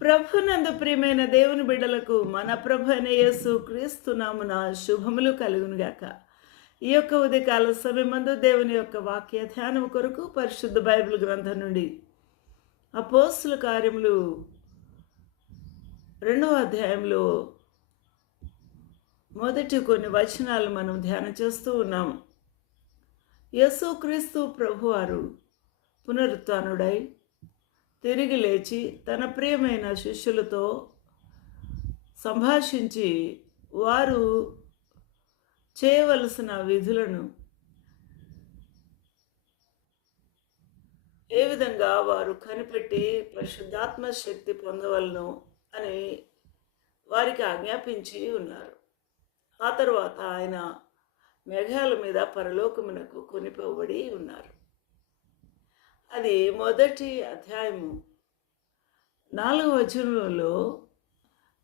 ప్రభునందు ప్రియమైన దేవుని బిడ్డలకు మన ప్రభు అయిన యేసు క్రీస్తు నామున శుభములు కలుగునుగాక. ఈ యొక్క ఉదయకాల సమయమందు దేవుని యొక్క వాక్య ధ్యానం కొరకు పరిశుద్ధ బైబిల్ గ్రంథం నుండి అపోస్తుల కార్యములు 2వ అధ్యాయంలో మొదటి కొన్ని వచనాలు మనం ధ్యానం చేస్తూ ఉన్నాము. యేసుక్రీస్తు ప్రభువారు పునరుత్థానుడై తిరిగి లేచి తన ప్రియమైన శిష్యులతో సంభాషించి వారు చేయవలసిన విధులను ఏ విధంగా వారు కనిపెట్టి పరిశుద్ధాత్మ శక్తి పొందవలను అని వారికి ఆజ్ఞాపించి ఉన్నారు. ఆ తరువాత ఆయన మేఘాల మీద పరలోకమునకు కొనిపోబడి ఉన్నారు. అది మొదటి అధ్యాయము 4వ వచనంలో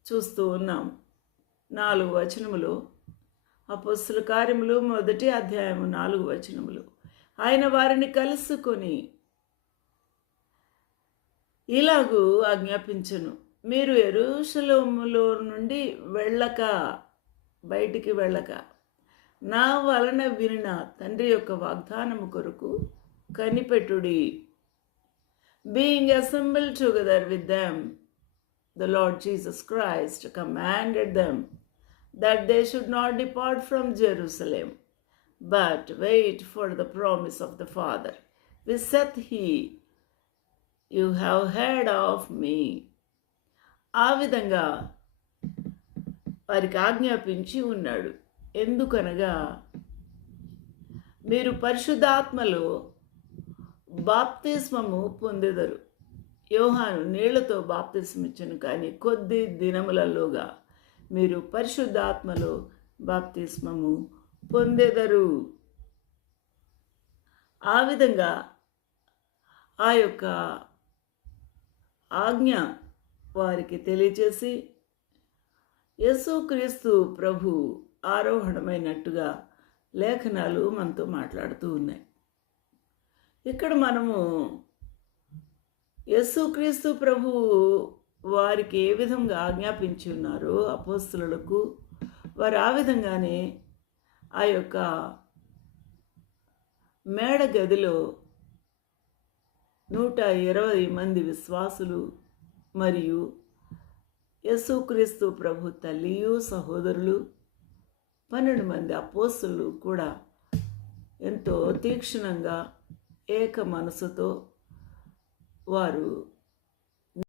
చూస్తూ ఉన్నాం. 4 వచనములు అపోస్తుల కార్యములు మొదటి అధ్యాయము 4 వచనములు. ఆయన వారిని కలుసుకొని ఇలాగూ ఆజ్ఞాపించును, మీరు యెరూషలేములో నుండి బయటికి వెళ్ళక నా వలన వినిన తండ్రి యొక్క వాగ్దానము కొరకు కనిపెట్టుడి. Being assembled together with them, the Lord Jesus Christ commanded them that they should not depart from Jerusalem, but wait for the promise of the Father, which saith he, you have heard of me. ఆ విధంగా వారికి ఆజ్ఞాపించి ఉన్నాడు. ఎందుకనగా మీరు పరిశుద్ధాత్మలో బాప్తిస్మము పొందెదరు. యోహాను నీళ్లతో బాప్తిస్మిచ్చును, కానీ కొద్ది దినములలోగా మీరు పరిశుద్ధాత్మలో బాప్తిస్మము పొందెదరు. ఆ విధంగా ఆ యొక్క ఆజ్ఞ వారికి తెలియచేసి యేసుక్రీస్తు ప్రభు ఆరోహణమైనట్టుగా లేఖనాలు మనతో మాట్లాడుతూ ఉన్నాయి. ఇక్కడ మనము యేసుక్రీస్తు ప్రభు వారికి ఏ విధంగా ఆజ్ఞాపించి ఉన్నారో అపోస్తలులకు, వారు ఆ విధంగానే ఆ యొక్క మేడ గదిలో 120 మంది విశ్వాసులు మరియు యేసుక్రీస్తు ప్రభు తల్లియు సహోదరులు 12 మంది అపోస్తలులు కూడా ఎంతో తీక్షణంగా ఏక మనసుతో వారు